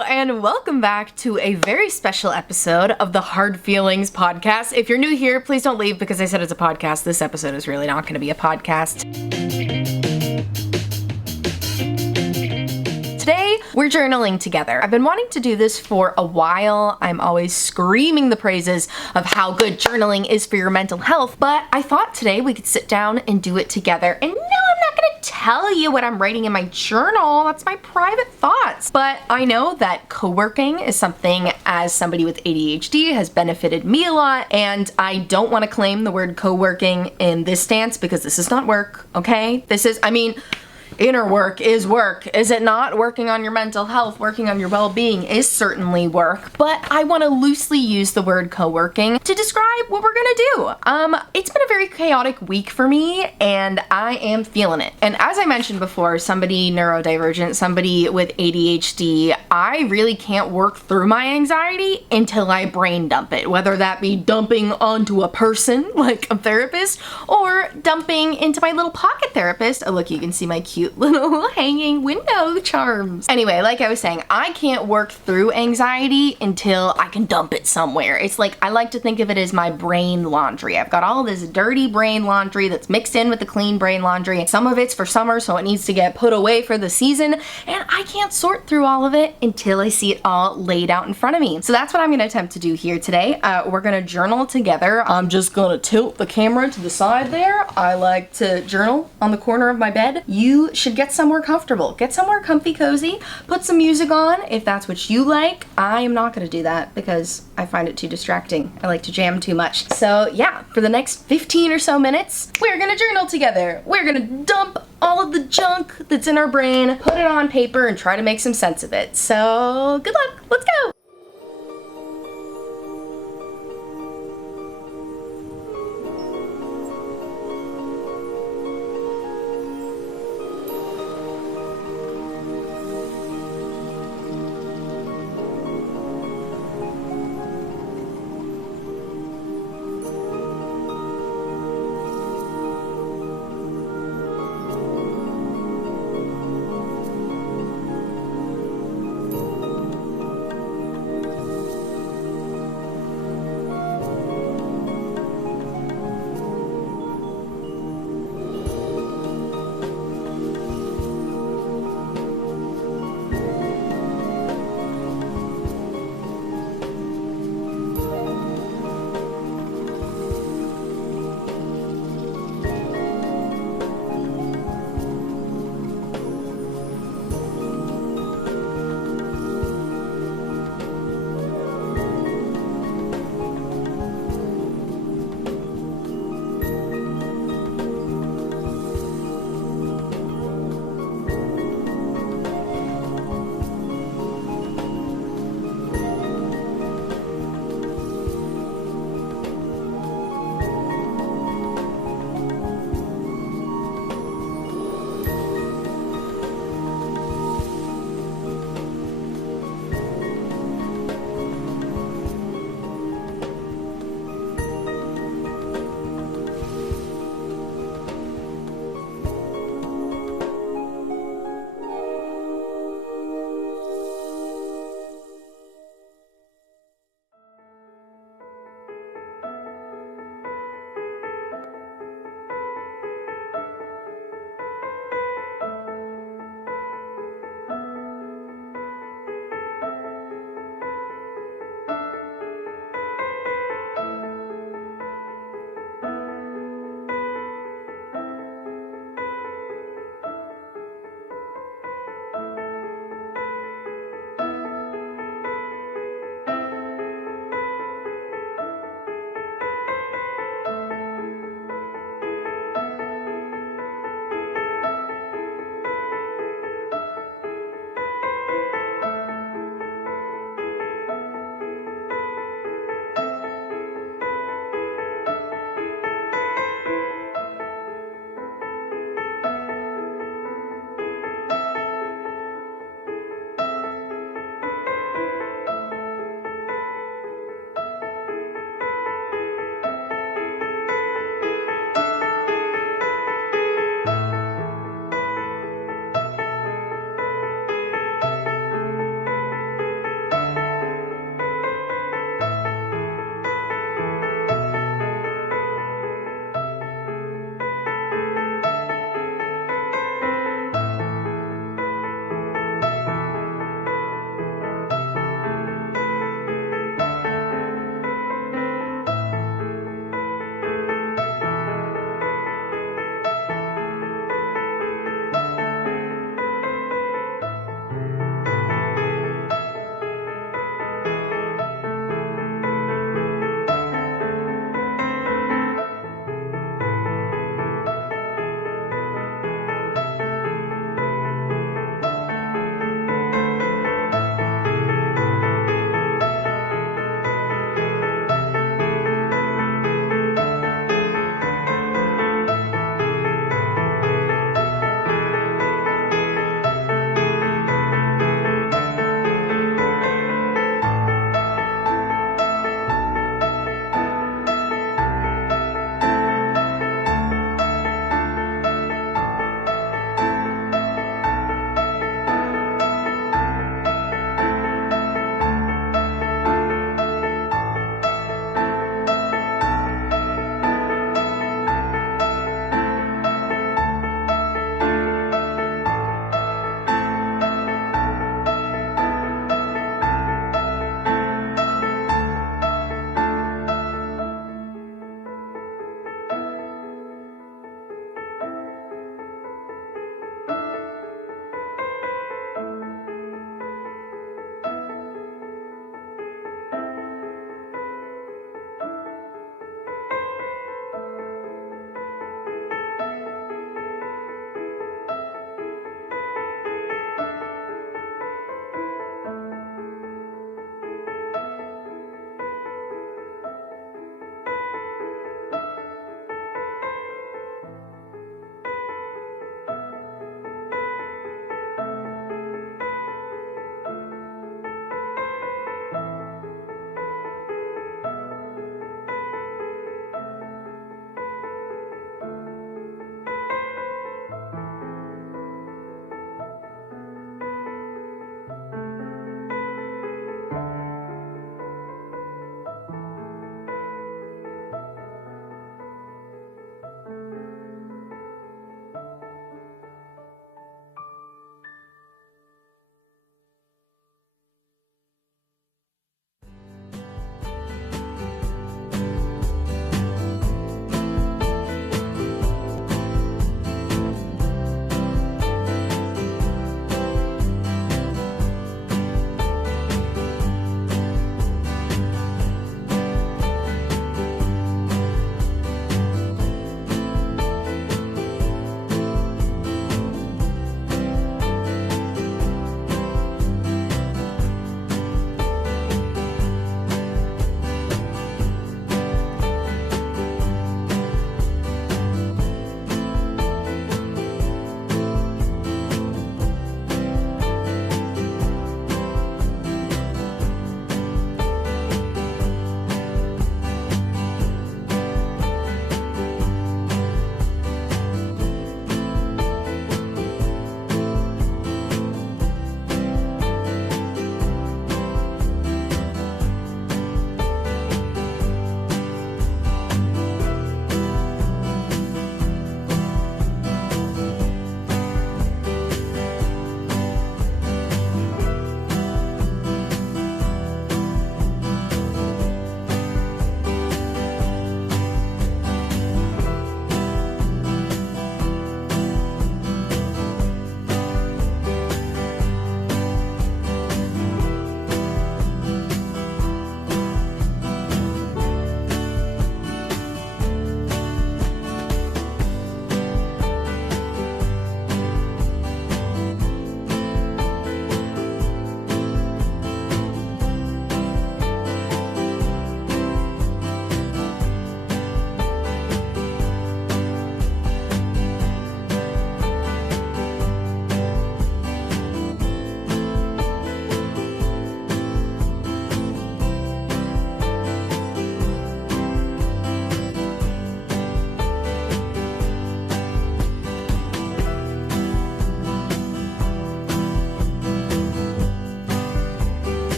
Hello, and welcome back to a very special episode of the Hard Feelings podcast. If you're new here, please don't leave because I said it's a podcast. This episode is really not going to be a podcast. Today, we're journaling together. I've been wanting to do this for a while. I'm always screaming the praises of how good journaling is for your mental health, but I thought today we could sit down and do it together. And no, I'm not gonna tell you what I'm writing in my journal. That's my private thoughts. But I know that coworking is something, as somebody with ADHD, has benefited me a lot, and I don't want to claim the word coworking in this stance because this is not work, okay? Inner work is work, is it not? Working on your mental health, working on your well-being is certainly work, but I want to loosely use the word co-working to describe what we're gonna do. It's been a very chaotic week for me, and I am feeling it. And as I mentioned before, somebody neurodivergent, somebody with ADHD, I really can't work through my anxiety until I brain dump it, whether that be dumping onto a person, like a therapist, or dumping into my little pocket therapist. Oh, look, you can see my cute little hanging window charms. Anyway, like I was saying, I can't work through anxiety until I can dump it somewhere. It's like, I like to think of it as my brain laundry. I've got all this dirty brain laundry that's mixed in with the clean brain laundry. Some of it's for summer, so it needs to get put away for the season, and I can't sort through all of it until I see it all laid out in front of me. So that's what I'm gonna attempt to do here today. We're gonna journal together. I'm just gonna tilt the camera to the side there. I like to journal on the corner of my bed. You should get somewhere comfortable. Get somewhere comfy cozy. Put some music on if that's what you like. I am not going to do that because I find it too distracting. I like to jam too much. So yeah, for the next 15 or so minutes, we're going to journal together. We're going to dump all of the junk that's in our brain, put it on paper, and try to make some sense of it. So good luck. Let's go.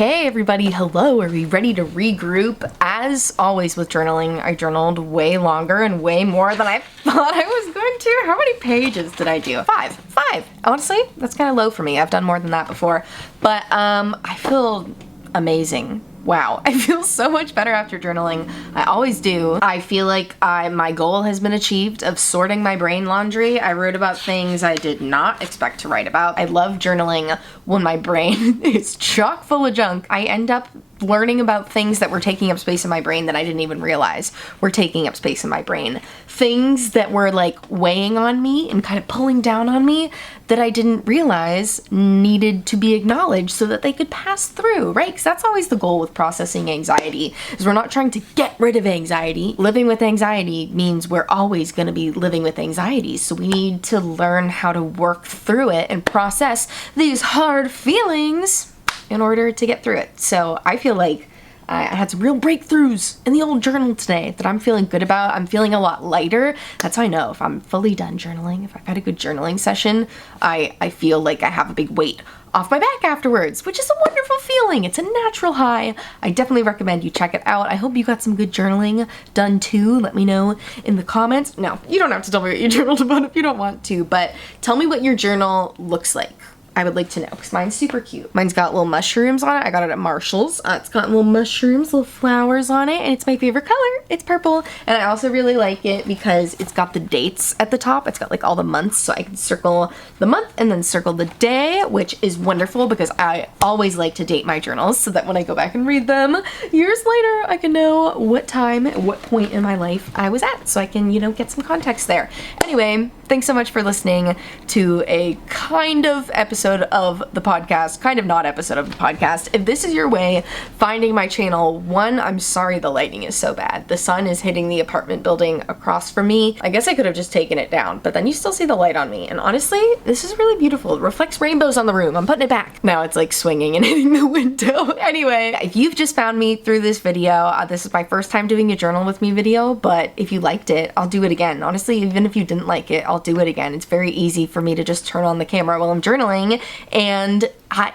Okay, everybody, hello. Are we ready to regroup? As always with journaling, I journaled way longer and way more than I thought I was going to. How many pages did I do? Five. Honestly, that's kind of low for me. I've done more than that before, but I feel amazing. Wow, I feel so much better after journaling. I always do. I feel like my goal has been achieved of sorting my brain laundry. I wrote about things I did not expect to write about. I love journaling when my brain is chock full of junk. I end up learning about things that were taking up space in my brain that I didn't even realize were taking up space in my brain. Things that were like weighing on me and kind of pulling down on me that I didn't realize needed to be acknowledged so that they could pass through, right? Because that's always the goal with processing anxiety, is we're not trying to get rid of anxiety. Living with anxiety means we're always going to be living with anxiety. So we need to learn how to work through it and process these hard feelings in order to get through it. So I feel like I had some real breakthroughs in the old journal today that I'm feeling good about. I'm feeling a lot lighter. That's how I know if I'm fully done journaling, if I've had a good journaling session, I feel like I have a big weight off my back afterwards, which is a wonderful feeling. It's a natural high. I definitely recommend you check it out. I hope you got some good journaling done too. Let me know in the comments. No, you don't have to tell me what you journaled about if you don't want to, but tell me what your journal looks like. I would like to know, because mine's super cute. Mine's got little mushrooms on it. I got it at Marshall's. It's got little mushrooms, little flowers on it, and it's my favorite color. It's purple. And I also really like it because it's got the dates at the top. It's got like all the months, so I can circle the month and then circle the day, which is wonderful because I always like to date my journals so that when I go back and read them years later, I can know what time, what point in my life I was at, so I can, get some context there. Anyway, thanks so much for listening to a kind of episode of the podcast, kind of not episode of the podcast. If this is your way finding my channel, one, I'm sorry the lighting is so bad. The sun is hitting the apartment building across from me. I guess I could have just taken it down, but then you still see the light on me. And honestly, this is really beautiful. It reflects rainbows on the room. I'm putting it back. Now it's like swinging and hitting the window. Anyway, if you've just found me through this video, this is my first time doing a journal with me video, but if you liked it, I'll do it again. Honestly, even if you didn't like it, I'll do it again. It's very easy for me to just turn on the camera while I'm journaling, and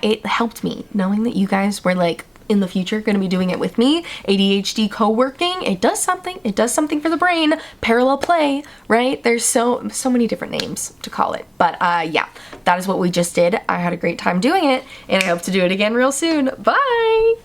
it helped me knowing that you guys were like in the future going to be doing it with me. ADHD co-working, it does something for the brain. Parallel play, right? There's so many different names to call it, but yeah, that is what we just did. I had a great time doing it, and I hope to do it again real soon. Bye.